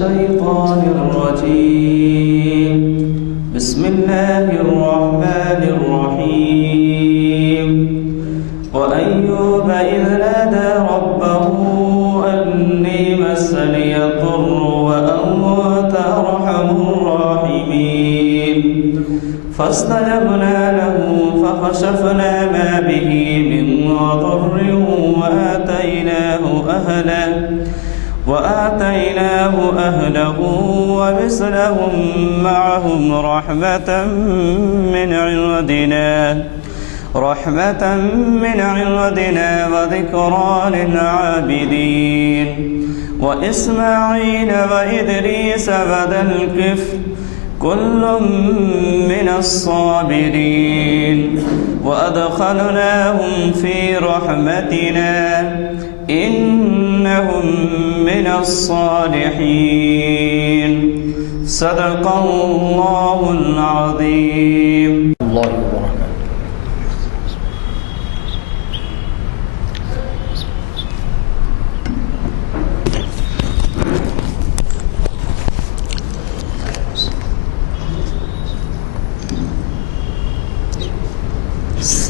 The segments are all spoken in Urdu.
الشيطان الرجيم. بسم الله الرحمن الرحيم. وأيوب إذ نادى ربه أني مسني الضر وأنت أرحم الراحمين. فاستجبنا له فكشفنا ما به من ضر وآتيناه أهله ومثلهم معهم رحمة من عندنا وذكرى للعابدين. وإسماعيل وإدريس وذا الكفل كل من الصابرين وأدخلناهم في رحمتنا إنهم من الصالحين. صدق الله العظيم. الله وبركاته.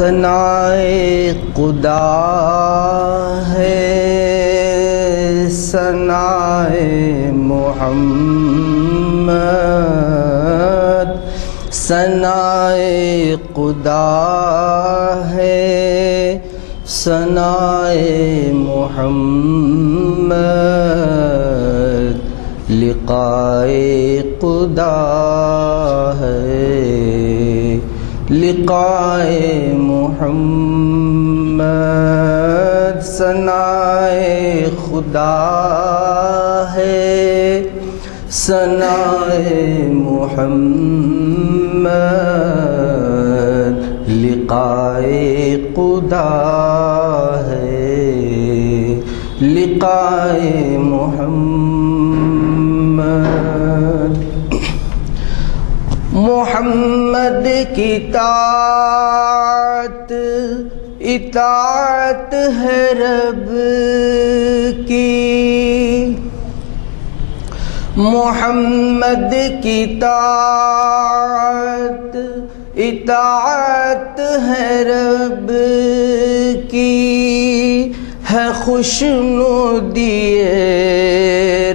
ثنائے خدا ہے ثنائے محمد، ثنائے خدا ہے ثنائے محمد، لقائے خدا ہے لقائے محمد، ثنائے خدا ہے ثنائے محمد، لقائے خدا ہے لقائے محمد. محمد کی اطاعت ہے رب کی، محمد کی اطاعت ہے رب کی، ہے خوشنودی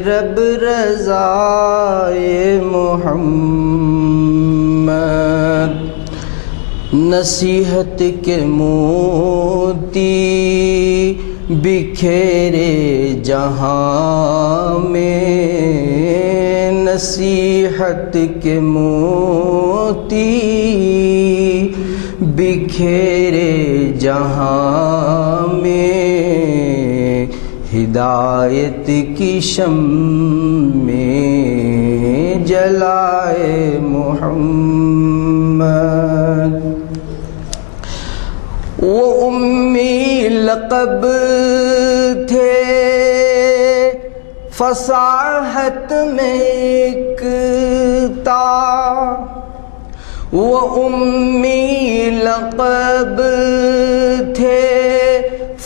رب رضائے محمد. نصیحت کے موتی بکھیرے جہاں میں، نصیحت کے موتی بکھیرے جہاں میں، ہدایت کی شمع جلائے محمد. وہ امی لقب تھے فصاحت میں اکتا، وہ امی لقب تھے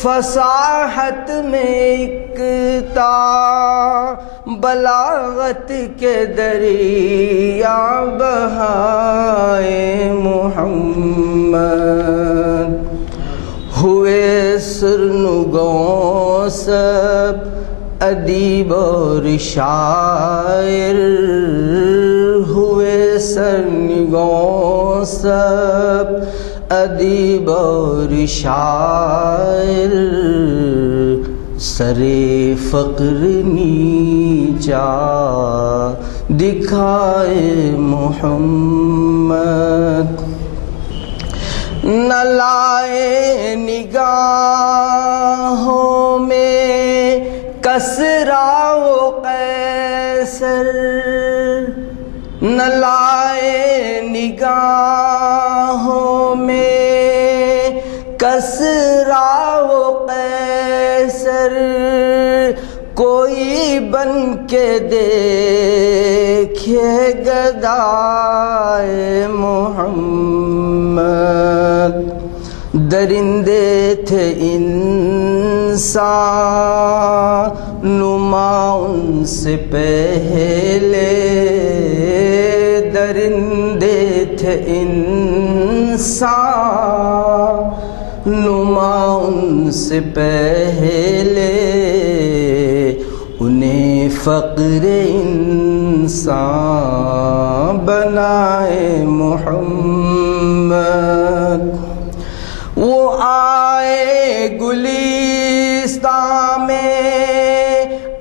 فصاحت میں اکتا، بلاغت کے دریا بہائے محمد. ہوئے سرنگوں سب ادیب اور شاعر، ہوئے سرنگوں سب ادیب اور شاعر، سرے فقر نیچا دکھائے محمد. نہ لائے نگاہوں میں کسریٰ و قیصر، نہ لائے نگاہوں میں کسریٰ و قیصر، کوئی بن کے دیکھے گدائے محمد. درندے تھے انسان نما ان سے پہلے درندے تھے انسان نما، ان سے پہلے انہیں فقر انسان بنائے محمد۔ وہ آئے گلستان میں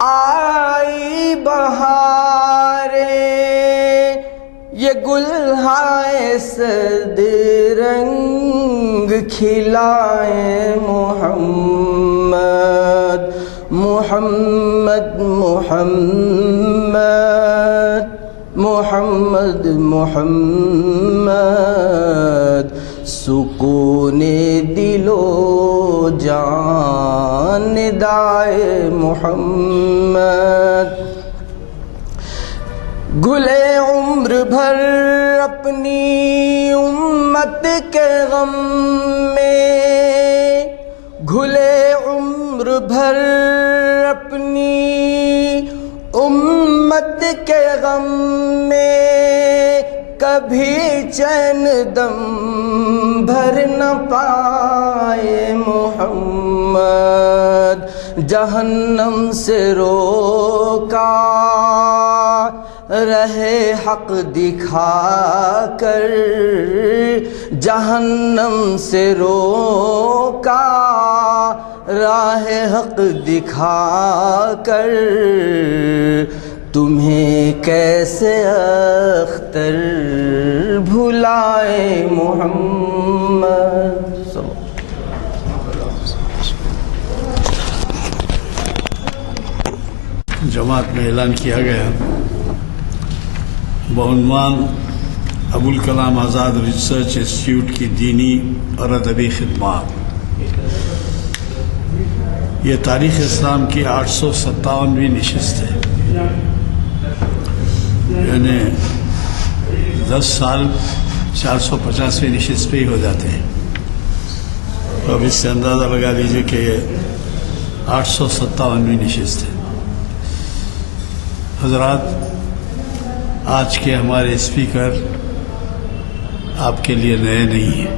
آئی بہاریں، یہ گلہائے سرد رنگ کھلائے محمد، محمد محمد محمد محمد، سکون دل و جان ندائے محمد۔ گلے عمر بھر اپنی امت کے غم میں، گھلے عمر بھر اپنی امت کے غم میں، کبھی چین دم بھر نہ پائے محمد، جہنم سے روکا رہے حق دکھا کر، جہنم سے روکا راہ حق دکھا کر، تمہیں کیسے اختر بھلائے محمد۔ جماعت میں اعلان کیا گیا بعنوان ابوالکلام آزاد ریسرچ انسٹیٹیوٹ کی دینی اور ادبی خدمات۔ یہ تاریخ اسلام کی 857ویں نشست ہے، یعنی 10 سال 450ویں نشست پہ ہی ہو جاتے ہیں، تو اب اس سے اندازہ لگا لیجئے کہ یہ 857ویں نشست ہے۔ حضرات، آج کے ہمارے اسپیکر آپ کے لیے نئے نہیں ہیں۔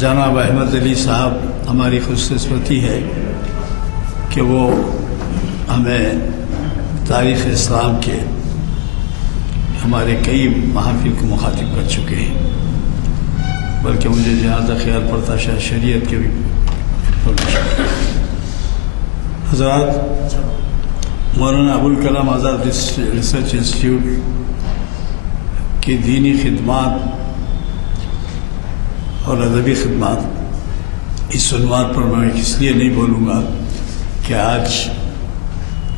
جناب احمد علی صاحب ہماری خوش قسمتی ہے کہ وہ ہمیں تاریخ اسلام کے ہمارے کئی محافل کو مخاطب کر چکے ہیں، بلکہ مجھے جہاں تک خیال پڑتا شاید شریعت کے بھی۔ حضرات، مولانا ابوالکلام آزاد ریسرچ انسٹیٹیوٹ کی دینی خدمات اور ادبی خدمات، اس عنوان پر میں اس لیے نہیں بولوں گا کہ آج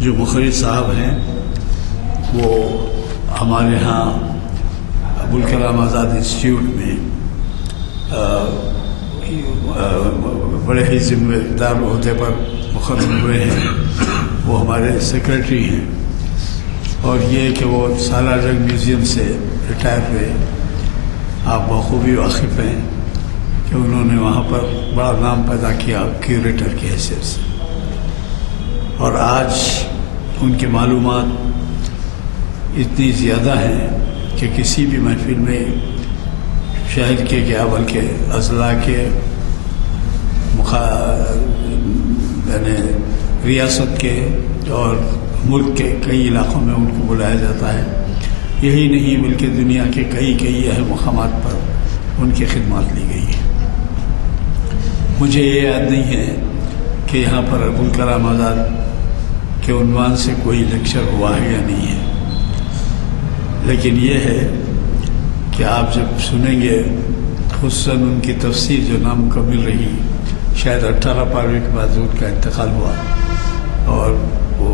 جو مخرج صاحب ہیں وہ ہمارے ہاں ابوالکلام آزاد انسٹیٹیوٹ میں بڑے ہی ذمہ دار عہدے پر مقرر ہوئے ہیں، وہ ہمارے سیکریٹری ہیں، اور یہ کہ وہ سالار جنگ میوزیم سے ریٹائر ہوئے۔ آپ بخوبی واقف ہیں کہ انہوں نے وہاں پر بڑا نام پیدا کیا کیوریٹر کی حیثیت سے، اور آج ان کی معلومات اتنی زیادہ ہیں کہ کسی بھی محفل میں شہر کے کیا بلکہ اضلاع کے یعنی ریاست کے اور ملک کے کئی علاقوں میں ان کو بلایا جاتا ہے۔ یہی نہیں بلکہ دنیا کے کئی اہم مقامات پر ان کی خدمات لی گئی ہیں۔ مجھے یہ یاد نہیں ہے کہ یہاں پر ابوالکلام آزاد کے عنوان سے کوئی لیکچر ہوا ہے یا نہیں ہے، لیکن یہ ہے کہ آپ جب سنیں گے، خصوصاً ان کی تفسیر جو نامکمل رہی، شاید 18 پاروے کے بعد ان کا انتقال ہوا اور وہ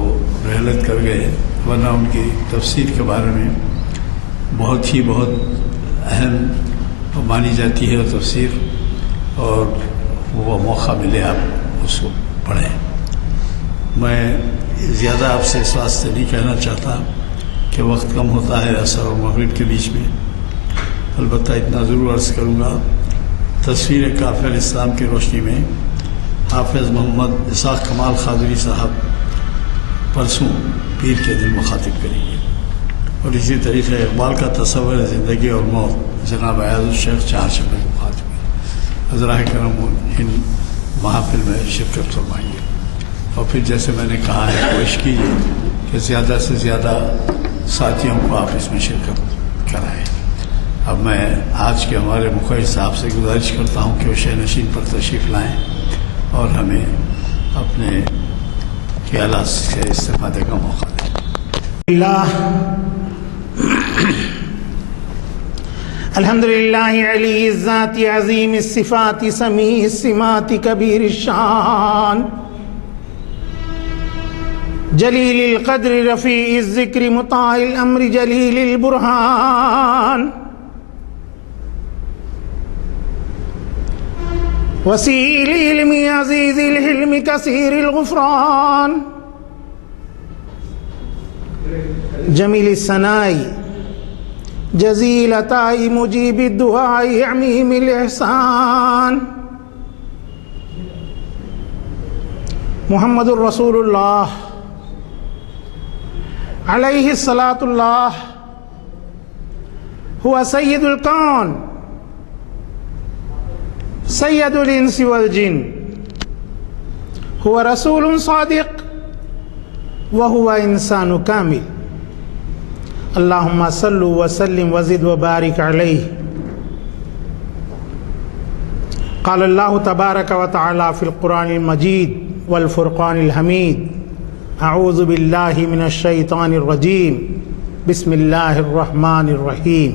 رحلت کر گئے، ورنہ ان کی تفسیر کے بارے میں بہت اہم مانی جاتی ہے وہ تفسیر، اور وہ موقع ملے آپ اس کو پڑھیں۔ میں زیادہ آپ سے اس واسطے نہیں کہنا چاہتا کہ وقت کم ہوتا ہے عصر اور مغرب کے بیچ میں، البتہ اتنا ضرور عرض کروں گا، تصویر کافی الاسلام کی روشنی میں حافظ محمد اسحاق کمال قادری صاحب پرسوں پیر کے دن مخاطب کریں گے. اور اسی طریقے اقبال کا تصور زندگی اور موت جناب ایاز الشیخ چہارشاہ میں مخاطب ہے. حضرات کرم ان محافل میں شرکت فرمائیں گے. اور پھر جیسے میں نے کہا ہے کوشش کیجیے کہ زیادہ سے زیادہ ساتھیوں کو آپ اس میں شرکت کرائیں. اب میں آج کے ہمارے مخرج صاحب سے گزارش کرتا ہوں کہ وہ شہ نشین پر تشریف لائیں اور ہمیں اپنے خیالات سے استفادے کا موقع دیں. الحمد للہ علی الذات عظیم الصفات سمیع السمات کبیر الشان جلیل القدر رفیع الذکر مطاع الامر جلیل البرہان وسیع العلم عزیز الحلم کثیر الغفران جمیل الثناء جزیل عطاء مجیب الدعاء عمیم الاحسان محمد الرسول اللہ علیہ الصلاۃ اللہ هو سید الکون سید الانس والجن هو رسول صادق وهو انسان کامل اللہم صل وسلم وزد وبارک علیہ. قال اللہ تبارک وتعالی فی القرآن المجید والفرقان الحمید اعوذ باللہ من الشیطان الرجیم بسم اللہ الرحمن الرحیم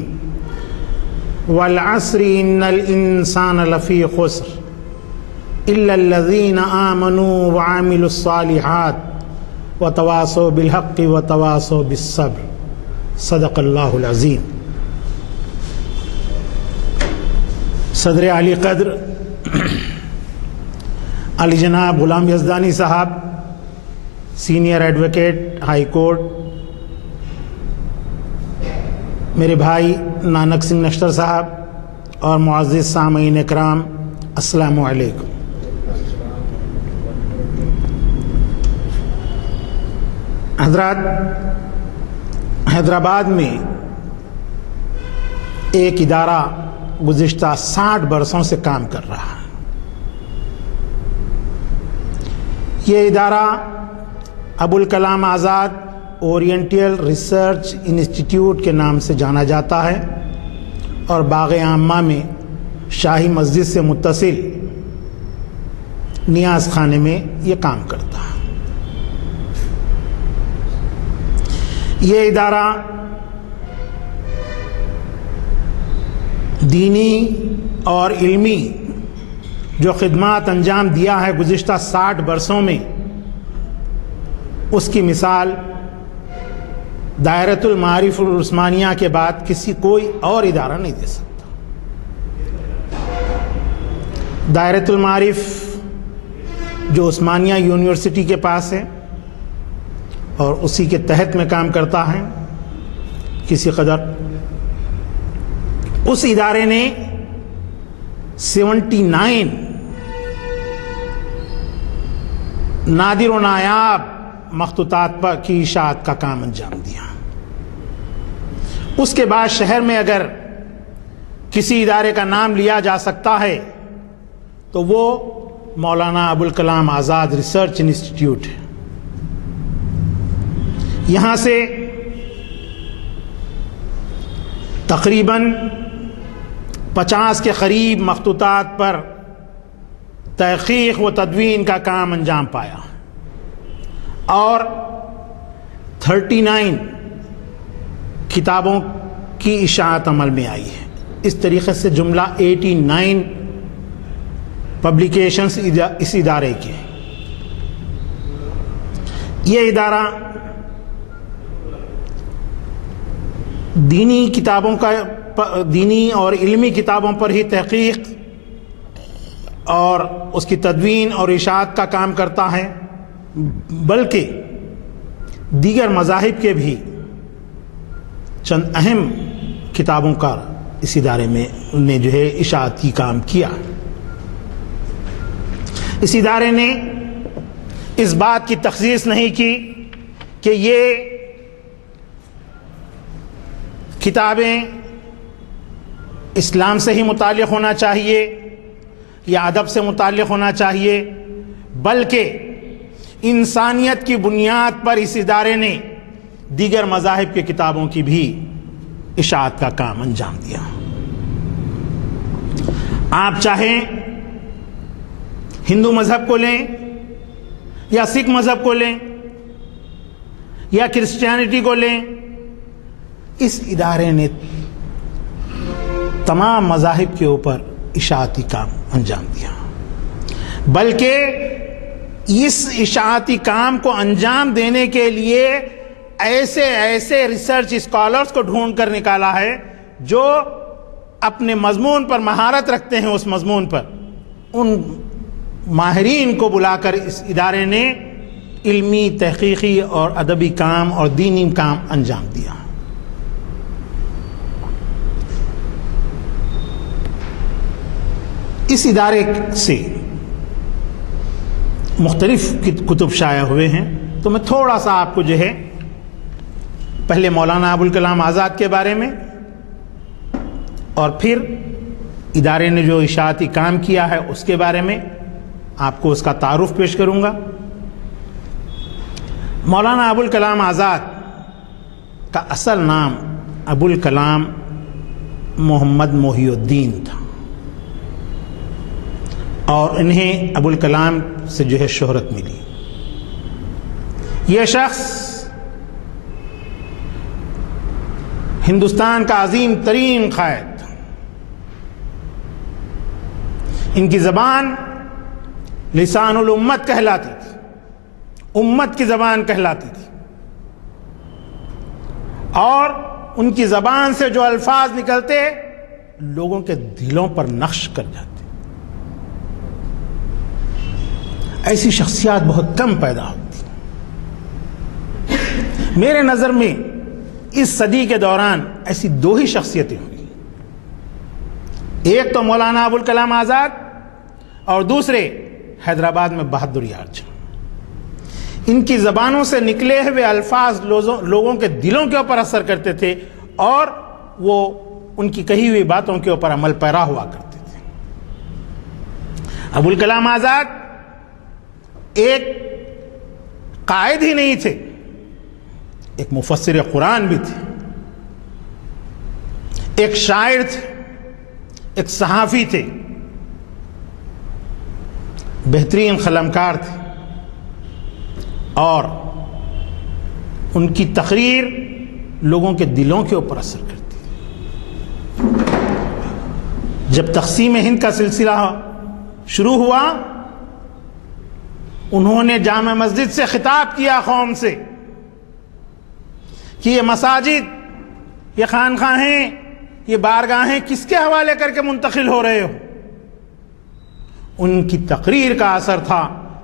والعصر ان الانسان لفی خسر الا الذین آمنوا وعملوا الصالحات وتواصوا بالحق وتواصوا بالصبر. صدق اللہ العظیم. صدر علی قدر علی جناب غلام یزدانی صاحب سینئر ایڈوکیٹ ہائی کورٹ، میرے بھائی نانک سنگھ نشتر صاحب اور معزز سامعین اکرام، السلام علیکم. حضرات، حیدرآباد میں ایک ادارہ گزشتہ 60 برسوں سے کام کر رہا ہے. یہ ادارہ Abul Kalam Azad oriental research institute کے نام سے جانا جاتا ہے اور باغ عامہ میں شاہی مسجد سے متصل نیاز خانے میں یہ کام کرتا ہے. یہ ادارہ دینی اور علمی جو خدمات انجام دیا ہے گزشتہ 60 برسوں میں، اس کی مثال دائرۃ المعارف العثمانیہ کے بعد کوئی اور ادارہ نہیں دے سکتا. دائرۃ المعارف جو عثمانیہ یونیورسٹی کے پاس ہے اور اسی کے تحت میں کام کرتا ہے کسی قدر، اس ادارے نے 79 نادر و نایاب مخطوطات پر کی اشاعت کا کام انجام دیا. اس کے بعد شہر میں اگر کسی ادارے کا نام لیا جا سکتا ہے تو وہ مولانا ابوالکلام آزاد ریسرچ انسٹیٹیوٹ ہے. یہاں سے تقریباً 50 کے قریب مخطوطات پر تحقیق و تدوین کا کام انجام پایا اور 39 کتابوں کی اشاعت عمل میں آئی ہے. اس طریقے سے جملہ 89 پبلیکیشنز اس ادارے کے. یہ ادارہ دینی اور علمی کتابوں پر ہی تحقیق اور اس کی تدوین اور اشاعت کا کام کرتا ہے، بلکہ دیگر مذاہب کے بھی چند اہم کتابوں کا اس ادارے میں نے جو ہے اشاعت کی کام کیا. اس ادارے نے اس بات کی تخصیص نہیں کی کہ یہ کتابیں اسلام سے ہی متعلق ہونا چاہیے یا ادب سے متعلق ہونا چاہیے، بلکہ انسانیت کی بنیاد پر اس ادارے نے دیگر مذاہب کی کتابوں کی بھی اشاعت کا کام انجام دیا۔ آپ چاہیں ہندو مذہب کو لیں یا سکھ مذہب کو لیں یا کرسچینٹی کو لیں، اس ادارے نے تمام مذاہب کے اوپر اشاعتی کام انجام دیا، بلکہ اس اشاعتی کام کو انجام دینے کے لیے ایسے ریسرچ اسکالرز کو ڈھونڈ کر نکالا ہے جو اپنے مضمون پر مہارت رکھتے ہیں۔ اس مضمون پر ان ماہرین کو بلا کر اس ادارے نے علمی، تحقیقی اور ادبی کام اور دینی کام انجام دیا۔ اس ادارے سے مختلف کتب شائع ہوئے ہیں، تو میں تھوڑا سا آپ کو جو ہے پہلے مولانا ابوالکلام آزاد کے بارے میں اور پھر ادارے نے جو اشاعتی کام کیا ہے اس کے بارے میں آپ کو اس کا تعارف پیش کروں گا۔ مولانا ابوالکلام آزاد کا اصل نام ابوالکلام محمد محی الدین تھا، اور انہیں ابوالکلام سے جو ہے شہرت ملی۔ یہ شخص ہندوستان کا عظیم ترین قائد تھا۔ ان کی زبان لسان الامت کہلاتی تھی، امت کی زبان کہلاتی تھی، اور ان کی زبان سے جو الفاظ نکلتے لوگوں کے دلوں پر نقش کر جاتے۔ ایسی شخصیات بہت کم پیدا ہوتی۔ میرے نظر میں اس صدی کے دوران ایسی دو ہی شخصیتیں ہوئی، ایک تو مولانا ابوالکلام آزاد اور دوسرے حیدرآباد میں بہادر یار جنگ۔ ان کی زبانوں سے نکلے ہوئے الفاظ لوگوں کے دلوں کے اوپر اثر کرتے تھے، اور وہ ان کی کہی ہوئی باتوں کے اوپر عمل پیرا ہوا کرتے تھے۔ ابوالکلام آزاد ایک قائد ہی نہیں تھے، ایک مفسر قرآن بھی تھے، ایک شاعر تھے، ایک صحافی تھے، بہترین قلمکار تھے، اور ان کی تقریر لوگوں کے دلوں کے اوپر اثر کرتی ہے۔ جب تقسیم ہند کا سلسلہ شروع ہوا، انہوں نے جامع مسجد سے خطاب کیا قوم سے کہ یہ مساجد، یہ خانقاہیں، یہ بارگاہیں کس کے حوالے کر کے منتقل ہو رہے ہو؟ ان کی تقریر کا اثر تھا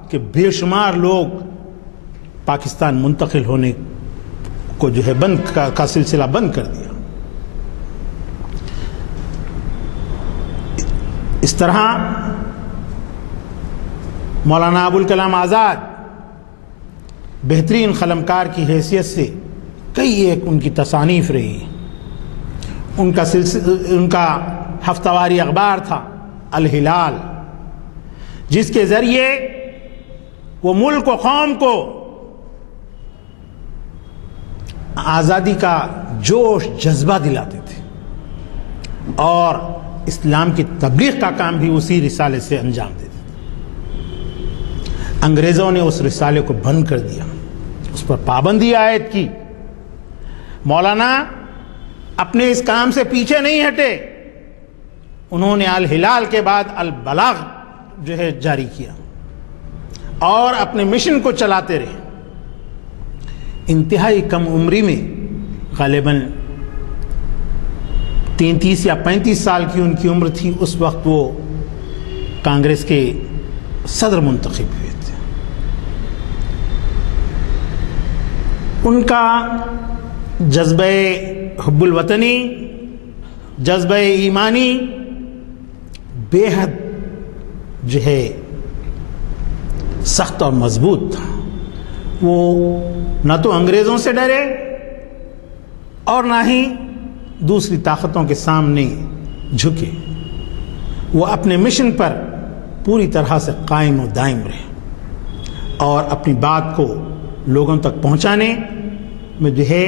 کہ بے شمار لوگ پاکستان منتقل ہونے کو جو ہے کا سلسلہ بند کر دیا۔ اس طرح مولانا ابوالکلام آزاد بہترین قلمکار کی حیثیت سے کئی ایک ان کی تصانیف رہی۔ ان کا ہفتہ واری اخبار تھا الہلال، جس کے ذریعے وہ ملک و قوم کو آزادی کا جوش جذبہ دلاتے تھے، اور اسلام کی تبلیغ کا کام بھی اسی رسالے سے انجام دیتے تھے۔ انگریزوں نے اس رسالے کو بند کر دیا، اس پر پابندی عائد کی۔ مولانا اپنے اس کام سے پیچھے نہیں ہٹے، انہوں نے الہلال کے بعد البلاغ جو ہے جاری کیا اور اپنے مشن کو چلاتے رہے۔ انتہائی کم عمری میں، غالباً 33 یا 35 سال کی ان کی عمر تھی، اس وقت وہ کانگریس کے صدر منتخب ہوئے تھے۔ ان کا جذبہ حب الوطنی، جذبہ ایمانی بے حد جو ہے سخت اور مضبوط تھا۔ وہ نہ تو انگریزوں سے ڈرے اور نہ ہی دوسری طاقتوں کے سامنے جھکے. وہ اپنے مشن پر پوری طرح سے قائم و دائم رہے اور اپنی بات کو لوگوں تک پہنچانے میں جو ہے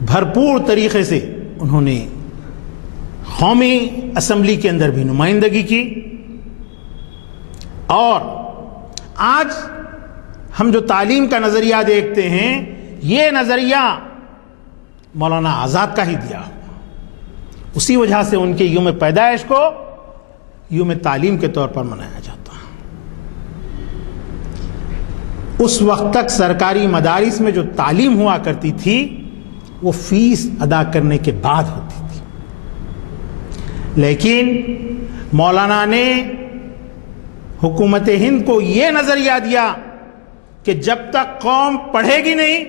بھرپور طریقے سے انہوں نے قومی اسمبلی کے اندر بھی نمائندگی کی. اور آج ہم جو تعلیم کا نظریہ دیکھتے ہیں یہ نظریہ مولانا آزاد کا ہی دیا. اسی وجہ سے ان کے یوم پیدائش کو یوم تعلیم کے طور پر منایا جاتا ہے. اس وقت تک سرکاری مدارس میں جو تعلیم ہوا کرتی تھی وہ فیس ادا کرنے کے بعد ہوتی تھی، لیکن مولانا نے حکومت ہند کو یہ نظریہ دیا کہ جب تک قوم پڑھے گی نہیں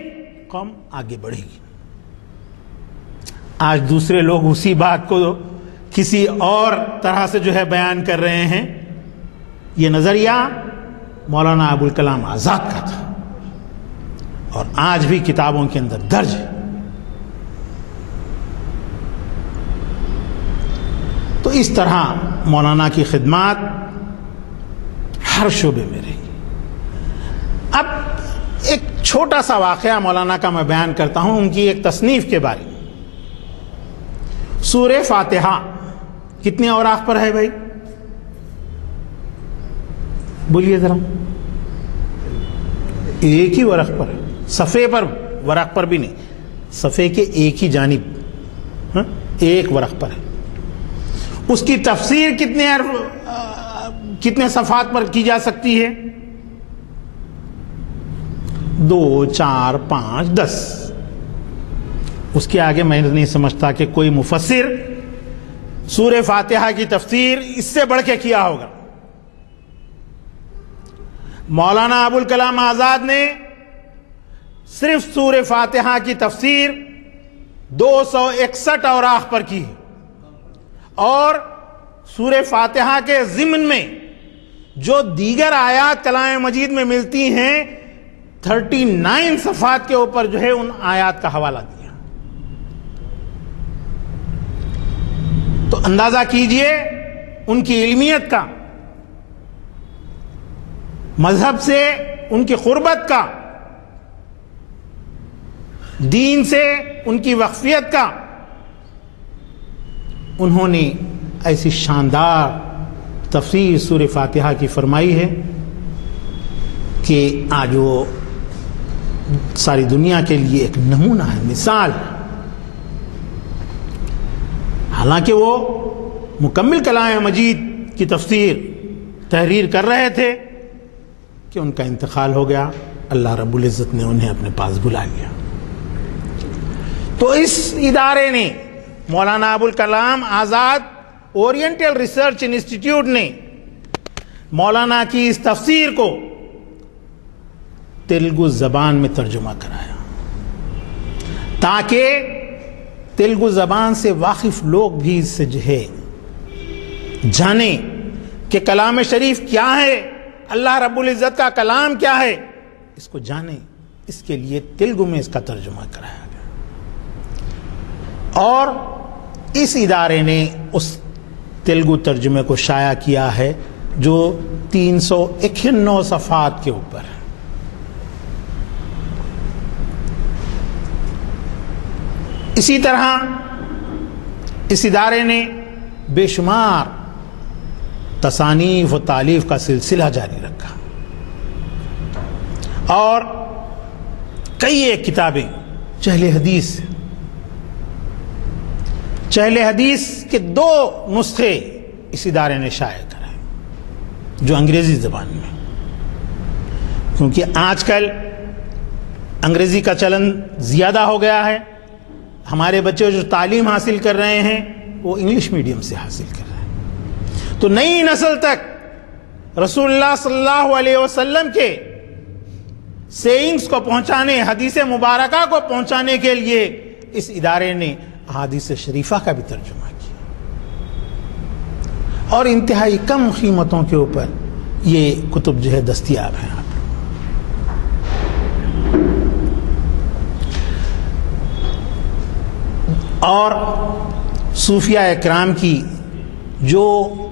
قوم آگے بڑھے گی. آج دوسرے لوگ اسی بات کو کسی اور طرح سے جو ہے بیان کر رہے ہیں. یہ نظریہ مولانا ابوالکلام آزاد کا تھا اور آج بھی کتابوں کے اندر درج ہے. تو اس طرح مولانا کی خدمات ہر شعبے میں رہی. اب ایک چھوٹا سا واقعہ مولانا کا میں بیان کرتا ہوں ان کی ایک تصنیف کے بارے میں. سورہ فاتحہ کتنے اوراق پر ہے بھائی؟ بولیے ذرا. ایک ہی ورق پر، صفحے پر، ورق پر بھی نہیں، صفحے کے ایک ہی جانب ایک ورق پر ہے. اس کی تفسیر کتنے صفحات پر کی جا سکتی ہے؟ 2 4 5 10. اس کے آگے میں نہیں سمجھتا کہ کوئی مفسر سورہ فاتحہ کی تفسیر اس سے بڑھ کے کیا ہوگا. مولانا ابوالکلام آزاد نے صرف سورہ فاتحہ کی تفسیر 261 اوراق پر کی اور سورہ فاتحہ کے ضمن میں جو دیگر آیات کلام مجید میں ملتی ہیں 39 صفحات کے اوپر جو ہے ان آیات کا حوالہ دیا. تو اندازہ کیجئے ان کی علمیت کا، مذہب سے ان کی قربت کا، دین سے ان کی وقفیت کا. انہوں نے ایسی شاندار تفسیر سورہ فاتحہ کی فرمائی ہے کہ آج وہ ساری دنیا کے لیے ایک نمونہ ہے، مثال. حالانکہ وہ مکمل کلام مجید کی تفسیر تحریر کر رہے تھے کہ ان کا انتقال ہو گیا. اللہ رب العزت نے انہیں اپنے پاس بلا لیا. تو اس ادارے نے، Maulana Abul Kalam Azad oriental research institute نے مولانا کی اس تفسیر کو تیلگو زبان میں ترجمہ کرایا تاکہ تیلگو زبان سے واقف لوگ بھی اس سے جو ہے جانیں کہ کلام شریف کیا ہے، اللہ رب العزت کا کلام کیا ہے، اس کو جانیں. اس کے لیے تیلگو میں اس کا ترجمہ کرایا گیا اور اس ادارے نے اس تیلگو ترجمے کو شائع کیا ہے جو 391 صفحات کے اوپر ہے. اسی طرح اس ادارے نے بے شمار تصانیف و تالیف کا سلسلہ جاری رکھا اور کئی ایک کتابیں چہل حدیث کے 2 نسخے اس ادارے نے شائع کرائے جو انگریزی زبان میں، کیونکہ آج کل انگریزی کا چلن زیادہ ہو گیا ہے. ہمارے بچے جو تعلیم حاصل کر رہے ہیں وہ انگلش میڈیم سے حاصل کر رہے ہیں. تو نئی نسل تک رسول اللہ صلی اللہ علیہ وسلم کے سیئنگز کو پہنچانے، حدیث مبارکہ کو پہنچانے کے لیے اس ادارے نے احادیث شریفہ کا بھی ترجمہ کیا اور انتہائی کم قیمتوں کے اوپر یہ کتب جو ہے دستیاب ہیں. آپ اور صوفیہ اکرام کی جو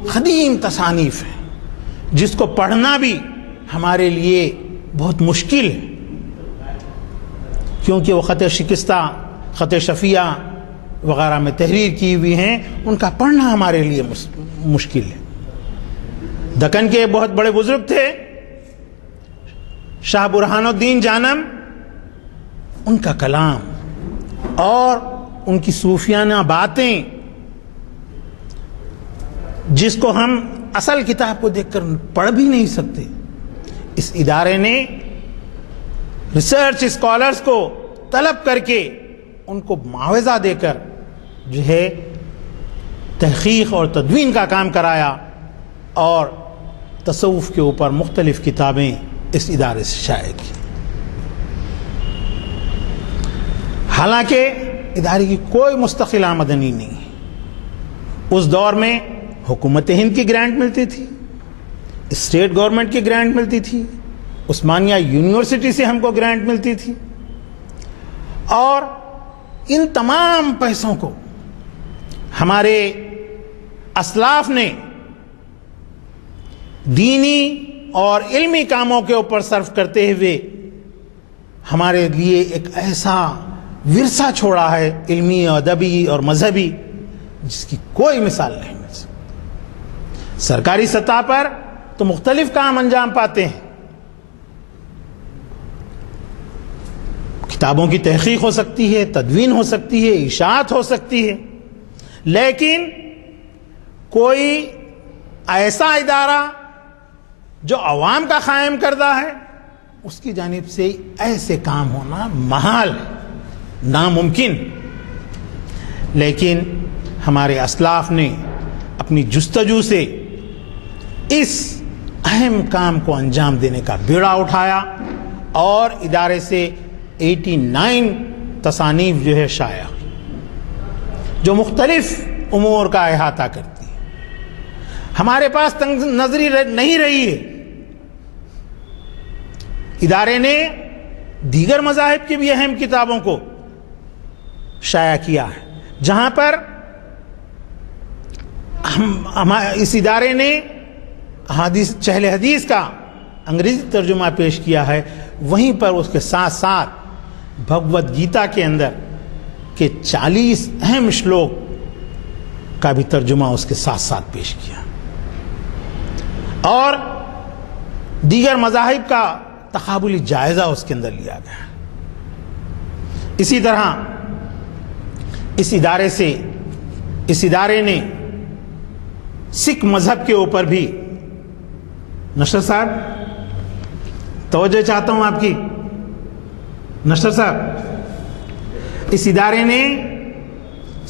قدیم تصانیف ہیں جس کو پڑھنا بھی ہمارے لیے بہت مشکل ہے، کیونکہ وہ خط شکستہ، خط شفیہ وغیرہ میں تحریر کی ہوئی ہیں، ان کا پڑھنا ہمارے لیے مشکل ہے۔ دکن کے بہت بڑے بزرگ تھے شاہ برہان الدین جانم، ان کا کلام اور ان کی صوفیانہ باتیں جس کو ہم اصل کتاب کو دیکھ کر پڑھ بھی نہیں سکتے، اس ادارے نے ریسرچ اسکالرز کو طلب کر کے ان کو معاوضہ دے کر جو ہے تحقیق اور تدوین کا کام کرایا، اور تصوف کے اوپر مختلف کتابیں اس ادارے سے شائع کی۔ حالانکہ ادارے کی کوئی مستقل آمدنی نہیں ہے۔ اس دور میں حکومت ہند کی گرانٹ ملتی تھی، اسٹیٹ گورنمنٹ کی گرانٹ ملتی تھی، عثمانیہ یونیورسٹی سے ہم کو گرانٹ ملتی تھی، اور ان تمام پیسوں کو ہمارے اسلاف نے دینی اور علمی کاموں کے اوپر صرف کرتے ہوئے ہمارے لیے ایک ایسا ورثہ چھوڑا ہے علمی، ادبی اور مذہبی، جس کی کوئی مثال نہیں مل سکتی۔ سرکاری سطح پر تو مختلف کام انجام پاتے ہیں، کتابوں کی تحقیق ہو سکتی ہے، تدوین ہو سکتی ہے، اشاعت ہو سکتی ہے، لیکن کوئی ایسا ادارہ جو عوام کا قائم کردہ ہے، اس کی جانب سے ایسے کام ہونا محال ہے، ناممکن۔ لیکن ہمارے اسلاف نے اپنی جستجو سے اس اہم کام کو انجام دینے کا بیڑا اٹھایا، اور ادارے سے 89 تصانیف جو ہے شائع ہوئی، جو مختلف امور کا احاطہ کرتی ہیں۔ ہمارے پاس تنگ نظری نہیں رہی ہے، ادارے نے دیگر مذاہب کی بھی اہم کتابوں کو شائع کیا ہے، جہاں پر اس ادارے نے چہل حدیث کا انگریزی ترجمہ پیش کیا ہے، وہیں پر اس کے ساتھ ساتھ بھگوت گیتا کے اندر کے 40 اہم شلوک کا بھی ترجمہ اس کے ساتھ ساتھ پیش کیا، اور دیگر مذاہب کا تقابلی جائزہ اس کے اندر لیا گیا۔ اسی طرح اس ادارے نے سکھ مذہب کے اوپر بھی، نشر صاحب توجہ چاہتا ہوں آپ کی، نشر صاحب، اس ادارے نے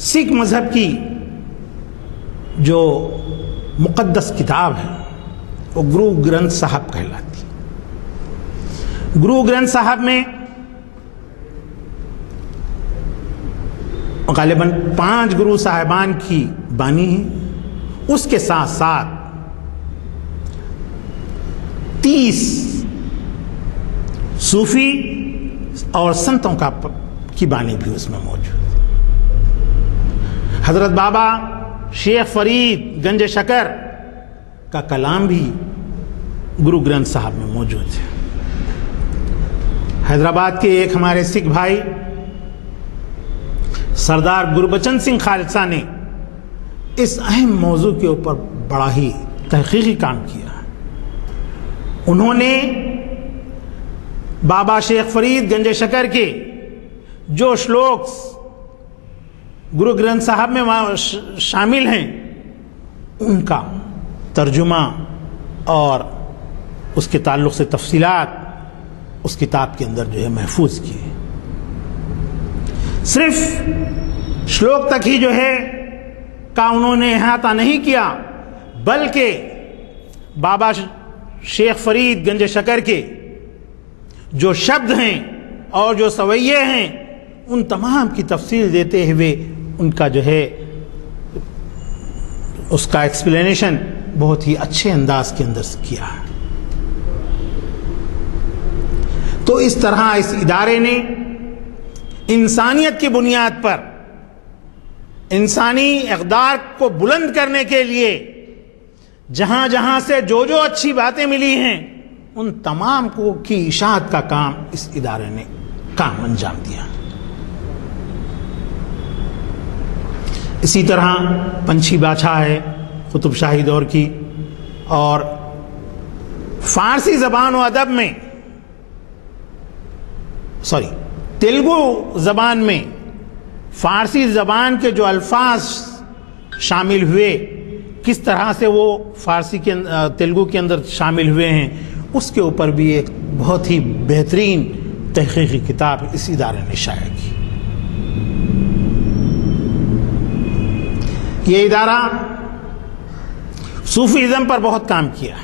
سکھ مذہب کی جو مقدس کتاب ہے وہ گرو گرنتھ صاحب کہلاتی ہے۔ گرو گرنتھ صاحب میں غالباً 5 گرو صاحبان کی بانی ہیں، اس کے ساتھ ساتھ 30 صوفی اور سنتوں کی بانی بھی اس میں موجود ہے۔ حضرت بابا شیخ فرید گنج شکر کا کلام بھی گرو گرنتھ صاحب میں موجود ہے۔ حیدرآباد کے ایک ہمارے سکھ بھائی سردار گربچن سنگھ خالصہ نے اس اہم موضوع کے اوپر بڑا ہی تحقیقی کام کیا ہے۔ انہوں نے بابا شیخ فرید گنج شکر کے جو شلوکس گرو گرنتھ صاحب میں شامل ہیں، ان کا ترجمہ اور اس کے تعلق سے تفصیلات اس کتاب کے اندر جو ہے محفوظ کیے۔ صرف شلوک تک ہی جو ہے کا انہوں نے احاطہ نہیں کیا، بلکہ بابا شیخ فرید گنج شکر کے جو شبد ہیں اور جو سویے ہیں، ان تمام کی تفصیل دیتے ہوئے ان کا جو ہے اس کا ایکسپلینیشن بہت ہی اچھے انداز کے اندر سے کیا ہے۔ تو اس طرح اس ادارے نے انسانیت کی بنیاد پر انسانی اقدار کو بلند کرنے کے لیے جہاں جہاں سے جو جو اچھی باتیں ملی ہیں ان تمام کو کی اشاعت کا کام اس ادارے نے کام انجام دیا. اسی طرح پنچھی بادشاہ ہے قطب شاہی دور کی، اور فارسی زبان و ادب میں تیلگو زبان میں فارسی زبان کے جو الفاظ شامل ہوئے، کس طرح سے وہ فارسی کے تیلگو کے اندر شامل ہوئے ہیں، اس کے اوپر بھی ایک بہت ہی بہترین تحقیقی کتاب اس ادارے نے شائع کی. یہ ادارہ صوفیزم پر بہت کام کیا.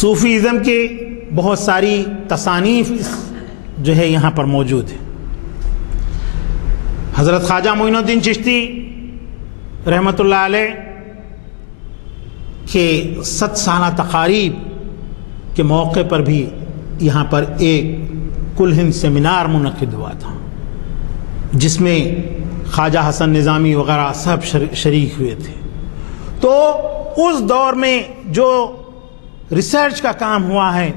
صوفیزم کے بہت ساری تصانیف جو ہے یہاں پر موجود ہے. حضرت خواجہ معین الدین چشتی رحمۃ اللہ علیہ کے 100 سالہ تقاریب کے موقع پر بھی یہاں پر ایک کل ہند سیمینار منعقد ہوا تھا، جس میں خواجہ حسن نظامی وغیرہ سب شریک ہوئے تھے. تو اس دور میں جو ریسرچ کا کام ہوا ہے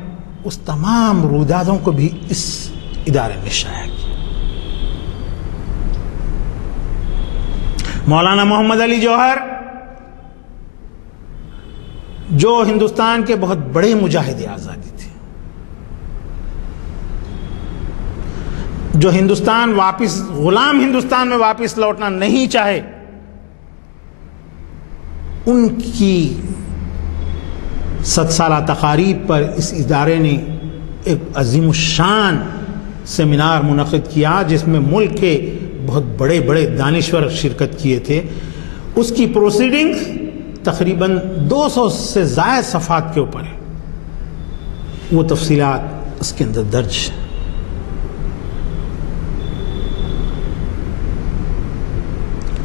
اس تمام رویدادوں کو بھی اس ادارے نے شائع کیا. مولانا محمد علی جوہر جو ہندوستان کے بہت بڑے مجاہد آزادی تھے، جو غلام ہندوستان میں واپس لوٹنا نہیں چاہے، ان کی 100 سالہ تقاریب پر اس ادارے نے ایک عظیم الشان سیمینار منعقد کیا، جس میں ملک کے بہت بڑے بڑے دانشور شرکت کیے تھے. اس کی پروسیڈنگ تقریباً 200 سے زائد صفحات کے اوپر ہے. وہ تفصیلات اس کے اندر درج ہیں.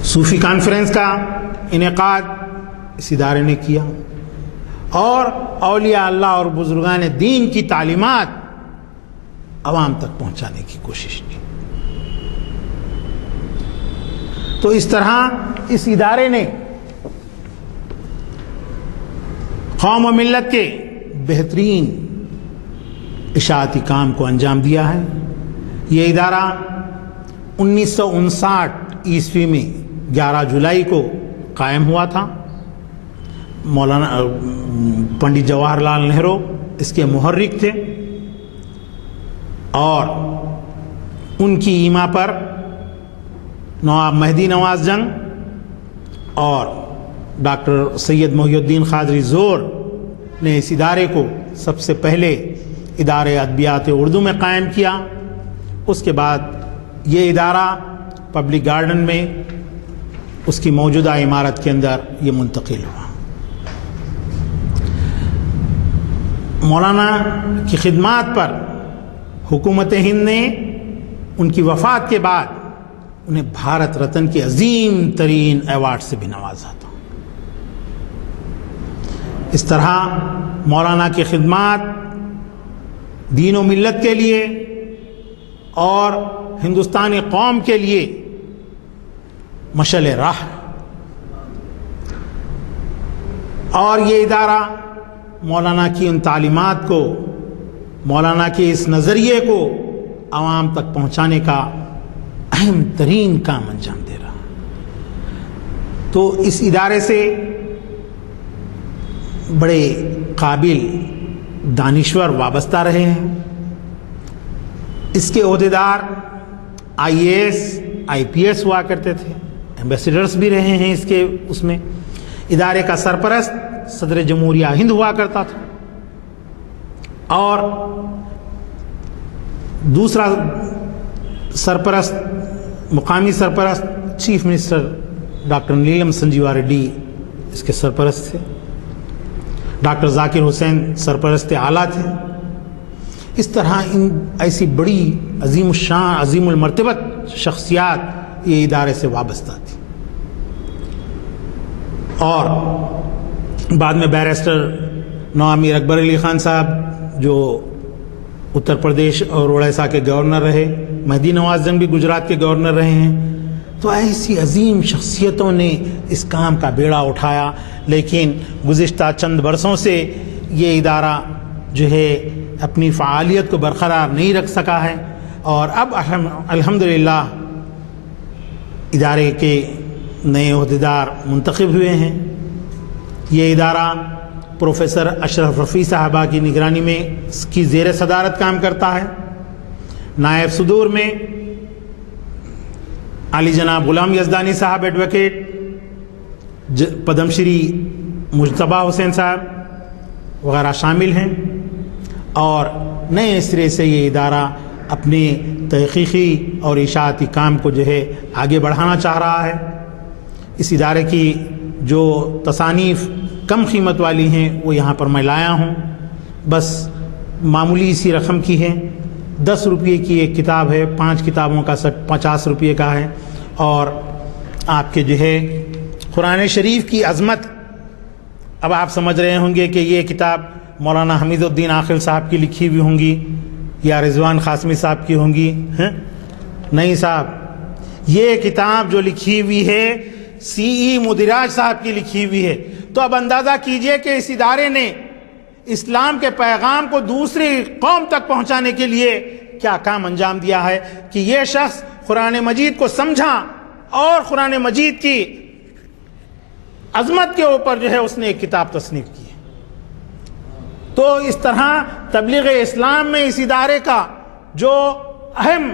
صوفی کانفرنس کا انعقاد اس ادارے نے کیا، اور اولیاء اللہ اور بزرگان دین کی تعلیمات عوام تک پہنچانے کی کوشش کی. تو اس طرح اس ادارے نے قوم و ملت کے بہترین اشاعتی کام کو انجام دیا ہے. یہ ادارہ 1959 عیسوی میں 11 جولائی کو قائم ہوا تھا. مولانا پنڈت جواہر لال نہرو اس کے محرک تھے، اور ان کی ایما پر نواب مہدی نواز جنگ اور ڈاکٹر سید محی الدین قادری زور نے اس ادارے کو سب سے پہلے ادارے ادبیات اردو میں قائم کیا. اس کے بعد یہ ادارہ پبلک گارڈن میں اس کی موجودہ عمارت کے اندر یہ منتقل ہوا. مولانا کی خدمات پر حکومت ہند نے ان کی وفات کے بعد انہیں بھارت رتن کے عظیم ترین ایوارڈ سے بھی نوازا تھا. اس طرح مولانا کی خدمات دین و ملت کے لیے اور ہندوستانی قوم کے لیے مشعل راہ، اور یہ ادارہ مولانا کی ان تعلیمات کو، مولانا کے اس نظریے کو عوام تک پہنچانے کا اہم ترین کام انجام دے رہا. تو اس ادارے سے بڑے قابل دانشور وابستہ رہے ہیں. اس کے عہدیدار IAS IPS ہوا کرتے تھے، ایمبیسیڈرز بھی رہے ہیں اس کے اس میں. ادارے کا سرپرست صدر جمہوریہ ہند ہوا کرتا تھا، اور دوسرا سرپرست، مقامی سرپرست چیف منسٹر ڈاکٹر نیلم سنجیوا ریڈی اس کے سرپرست تھے. ڈاکٹر ذاکر حسین سرپرست اعلیٰ تھے. اس طرح ان ایسی بڑی عظیم الشان، عظیم المرتبت شخصیات یہ ادارے سے وابستہ تھی. اور بعد میں بیرسٹر نواب میر اکبر علی خان صاحب جو اتر پردیش اور اڑیسہ کے گورنر رہے، مہدی نواز جنگ بھی گجرات کے گورنر رہے ہیں، تو ایسی عظیم شخصیتوں نے اس کام کا بیڑا اٹھایا، لیکن گزشتہ چند برسوں سے یہ ادارہ جو ہے اپنی فعالیت کو برقرار نہیں رکھ سکا ہے، اور اب الحمدللہ ادارے کے نئے عہدیدار منتخب ہوئے ہیں۔ یہ ادارہ پروفیسر اشرف رفیع صاحبہ کی نگرانی میں اس کی زیر صدارت کام کرتا ہے۔ نائب صدور میں علی جناب غلام یزدانی صاحب ایڈوکیٹ، پدم شری مجتبیٰ حسین صاحب وغیرہ شامل ہیں، اور نئے سرے سے یہ ادارہ اپنے تحقیقی اور اشاعتی کام کو جو ہے آگے بڑھانا چاہ رہا ہے۔ اس ادارے کی جو تصانیف کم قیمت والی ہیں وہ یہاں پر میں لایا ہوں، بس معمولی سی رقم کی ہے۔ 10 روپے کی ایک کتاب ہے، 5 کتابوں کا سیٹ 50 روپے کا ہے، اور آپ کے جو ہے قرآن شریف کی عظمت، اب آپ سمجھ رہے ہوں گے کہ یہ کتاب مولانا حمید الدین عاقل صاحب کی لکھی ہوئی ہوں گی یا رضوان قاسمی صاحب کی ہوں گی، نہیں صاحب، یہ کتاب جو لکھی ہوئی ہے CE مدراج صاحب کی لکھی ہوئی ہے۔ تو اب اندازہ کیجئے کہ اس ادارے نے اسلام کے پیغام کو دوسری قوم تک پہنچانے کے لیے کیا کام انجام دیا ہے، کہ یہ شخص قرآن مجید کو سمجھا اور قرآن مجید کی عظمت کے اوپر جو ہے اس نے ایک کتاب تصنیف کی ہے۔ تو اس طرح تبلیغ اسلام میں اس ادارے کا جو اہم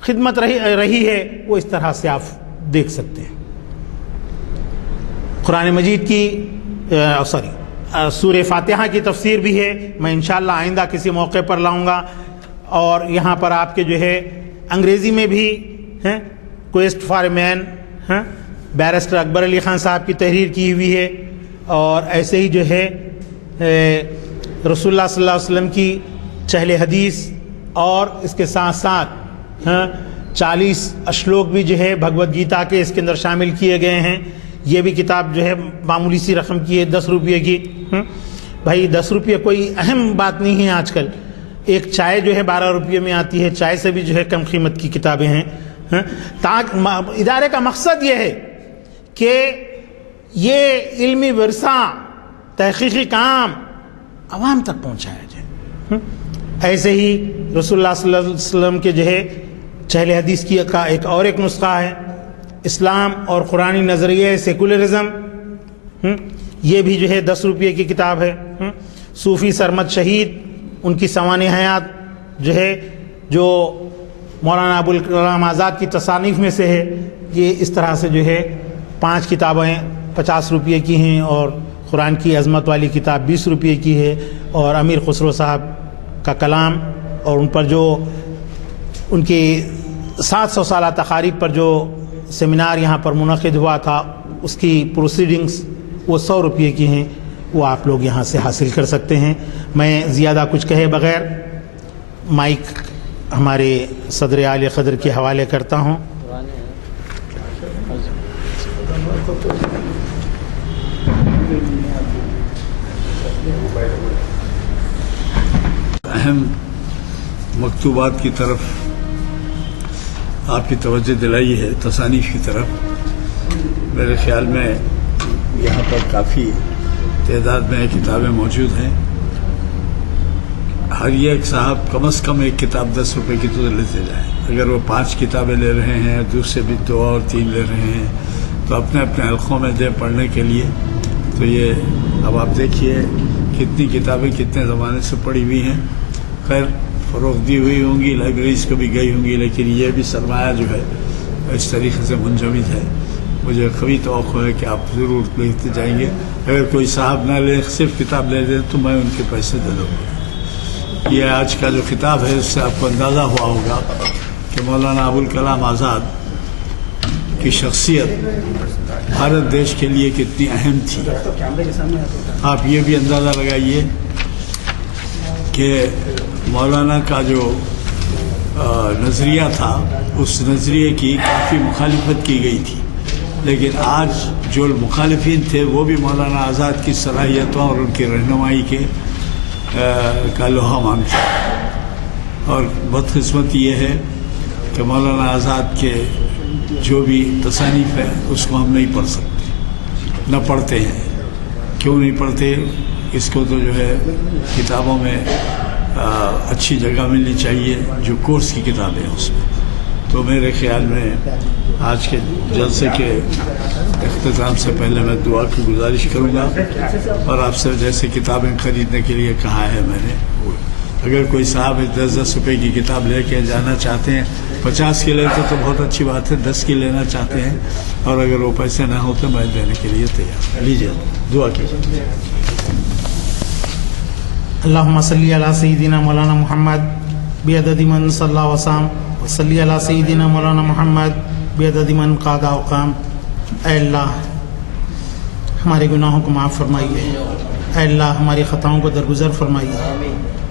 خدمت رہی ہے وہ اس طرح سے آپ دیکھ سکتے ہیں۔ قرآن مجید کی سورہ فاتحہ کی تفسیر بھی ہے، میں انشاءاللہ آئندہ کسی موقع پر لاؤں گا، اور یہاں پر آپ کے جو ہے انگریزی میں بھی ہیں، کویسٹ فار مین بیرسٹر اکبر علی خان صاحب کی تحریر کی ہوئی ہے، اور ایسے ہی جو ہے رسول اللہ صلی اللہ علیہ وسلم کی چہل حدیث، اور اس کے ساتھ ساتھ 40 اشلوک بھی جو ہے بھگوت گیتا کے اس کے اندر شامل کیے گئے ہیں۔ یہ بھی کتاب جو ہے معمولی سی رقم کی ہے، 10 روپے کی۔ بھائی 10 روپے کوئی اہم بات نہیں ہے آج کل، ایک چائے جو ہے 12 روپے میں آتی ہے، چائے سے بھی جو ہے کم قیمت کی کتابیں ہیں۔ ادارے کا مقصد یہ ہے کہ یہ علمی ورثہ، تحقیقی کام عوام تک پہنچایا جائے۔ ایسے ہی رسول اللہ صلی اللہ علیہ وسلم کے جو ہے چہل حدیث کی کا ایک نسخہ ہے، اسلام اور قرآنی نظریہ سیکولرزم، یہ بھی جو ہے 10 روپے کی کتاب ہے۔ صوفی سرمد شہید، ان کی سوانح حیات جو ہے، جو مولانا ابوالکلام آزاد کی تصانیف میں سے ہے، یہ اس طرح سے جو ہے 5 کتابیں 50 روپے کی ہیں، اور قرآن کی عظمت والی کتاب 20 روپے کی ہے، اور امیر خسرو صاحب کا کلام، اور ان پر جو ان کی 700 سالہ تقاریب پر جو سیمینار یہاں پر منعقد ہوا تھا، اس کی پروسیڈنگز وہ 100 روپے کی ہیں، وہ آپ لوگ یہاں سے حاصل کر سکتے ہیں۔ میں زیادہ کچھ کہے بغیر مائک ہمارے صدر اعلی قدر کے حوالے کرتا ہوں۔ اہم مکتوبات کی طرف آپ کی توجہ دلائی ہے، تصانیف کی طرف۔ میرے خیال میں یہاں پر کافی تعداد میں کتابیں موجود ہیں۔ ہر ایک صاحب کم از کم ایک کتاب 10 روپے کی تو لیتے جائیں۔ اگر وہ 5 کتابیں لے رہے ہیں، دوسرے بھی 2 اور 3 لے رہے ہیں، تو اپنے اپنے حلقوں میں دیں پڑھنے کے لیے۔ تو یہ اب آپ دیکھیے کتنی کتابیں کتنے زمانے سے پڑھی ہوئی ہیں۔ خیر فروغ دی ہوئی ہوں گی، لائبریریز کو بھی گئی ہوں گی، لیکن یہ بھی سرمایہ جو ہے اس طریقے سے منجمد ہے۔ مجھے قوی توقع ہے کہ آپ ضرور لیتے جائیں گے۔ اگر کوئی صاحب نہ لے، صرف کتاب لے دیں تو میں ان کے پیسے دے دوں گا۔ یہ آج کا جو کتاب ہے اس سے آپ کو اندازہ ہوا ہوگا کہ مولانا ابوالکلام آزاد کی شخصیت بھارت دیش کے لیے کتنی اہم تھی۔ آپ یہ بھی اندازہ لگائیے کہ مولانا کا جو نظریہ تھا، اس نظریے کی کافی مخالفت کی گئی تھی، لیکن آج جو مخالفین تھے وہ بھی مولانا آزاد کی صلاحیتوں اور ان کی رہنمائی کے کا لوہا مانگتے ہیں۔ اور بدقسمت یہ ہے کہ مولانا آزاد کے جو بھی تصانیف ہے اس کو ہم نہیں پڑھ سکتے، نہ پڑھتے ہیں۔ کیوں نہیں پڑھتے؟ اس کو تو جو ہے کتابوں میں اچھی جگہ ملنی چاہیے، جو کورس کی کتابیں ہیں اس میں۔ تو میرے خیال میں آج کے جلسے کے اختتام سے پہلے میں دعا کی گزارش کروں گا، اور آپ سے جیسے کتابیں خریدنے کے لیے کہا ہے میں نے، اگر کوئی صاحب 10-10 روپے کی کتاب لے کے جانا چاہتے ہیں، 50 کی لیتے تو بہت اچھی بات ہے، 10 کی لینا چاہتے ہیں، اور اگر وہ پیسے نہ ہو تو میں دینے کے لیے تیار۔ لیجیے دعا کیجیے۔ اللہم صلی علی سیدنا مولانا محمد بعدد من صلی وسلم، وصلی علی سیدنا مولانا محمد بعدد من قاد وقام۔ اے اللہ ہمارے گناہوں کو معاف فرمائیے، اے اللہ ہماری خطاؤں کو درگزر فرمائیے،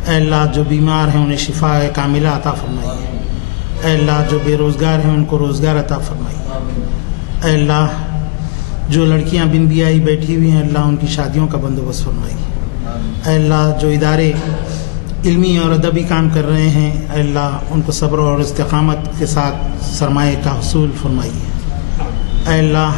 اے اللہ جو بیمار ہیں انہیں شفا کاملہ عطا فرمائیے، اے اللہ جو بے روزگار ہیں ان کو روزگار عطا فرمائیے، اے اللہ جو لڑکیاں بن بیائی بیٹھی ہوئی ہیں اللہ ان کی شادیوں کا بندوبست فرمائیے، اے اللہ جو ادارے علمی اور ادبی کام کر رہے ہیں اے اللہ ان کو صبر اور استقامت کے ساتھ سرمایہ کا حصول فرمائیے، اے اللہ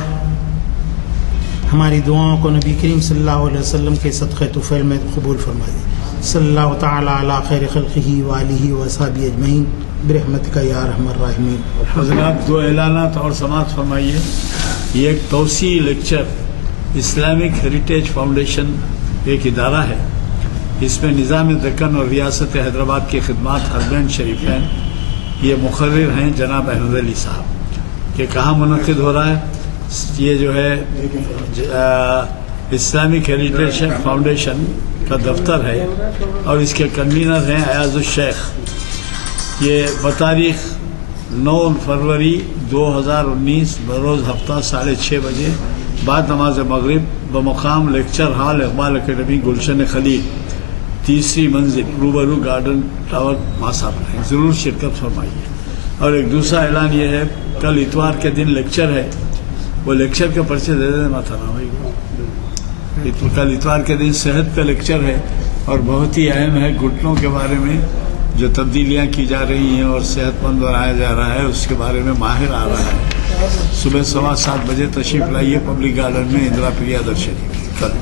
ہماری دعاؤں کو نبی کریم صلی اللہ علیہ وسلم کے صدقہ طفیل میں قبول فرمائیے۔ صلی اللہ تعالی علی خیر خلقہ وآلہ وصحبہ اجمعین برحمتک یا ارحم الراحمین۔ حضرات دو اعلانات اور سماعت فرمائیے۔ یہ ایک توسیعی لیکچر اسلامک ہیریٹیج فاؤنڈیشن ایک ادارہ ہے، اس میں نظام دکن اور ریاست حیدرآباد کی خدمات حرمین شریفین، یہ مقرر ہیں جناب احمد علی صاحب۔ یہ کہاں منعقد ہو رہا ہے؟ یہ جو ہے اسلامک ہیریٹیج فاؤنڈیشن کا دفتر ہے، اور اس کے کنوینر ہیں ایاز الشیخ۔ یہ بتاریخ 9 فروری 2019 بروز ہفتہ 6:30 بجے بعد نماز مغرب بمقام لیکچر ہال اقبال اکیڈمی گلشن خلیل، 3ری منزل، روبرو گارڈن ٹاور ماسا پر، ضرور شرکت فرمائیے۔ اور ایک دوسرا اعلان یہ ہے، کل اتوار کے دن لیکچر ہے، وہ لیکچر کے پرچے دے دیں ماتا نا بھائی۔ کل اتوار کے دن صحت کا لیکچر ہے، اور بہت ہی اہم ہے، گھٹنوں کے بارے میں جو تبدیلیاں کی جا رہی ہیں اور صحت مند بنایا جا رہا ہے اس کے بارے میں ماہر آ رہا ہے۔ صبح 7:15 بجے تشریف لائیے پبلک گارڈن میں، اندرا پریا درشنی کل۔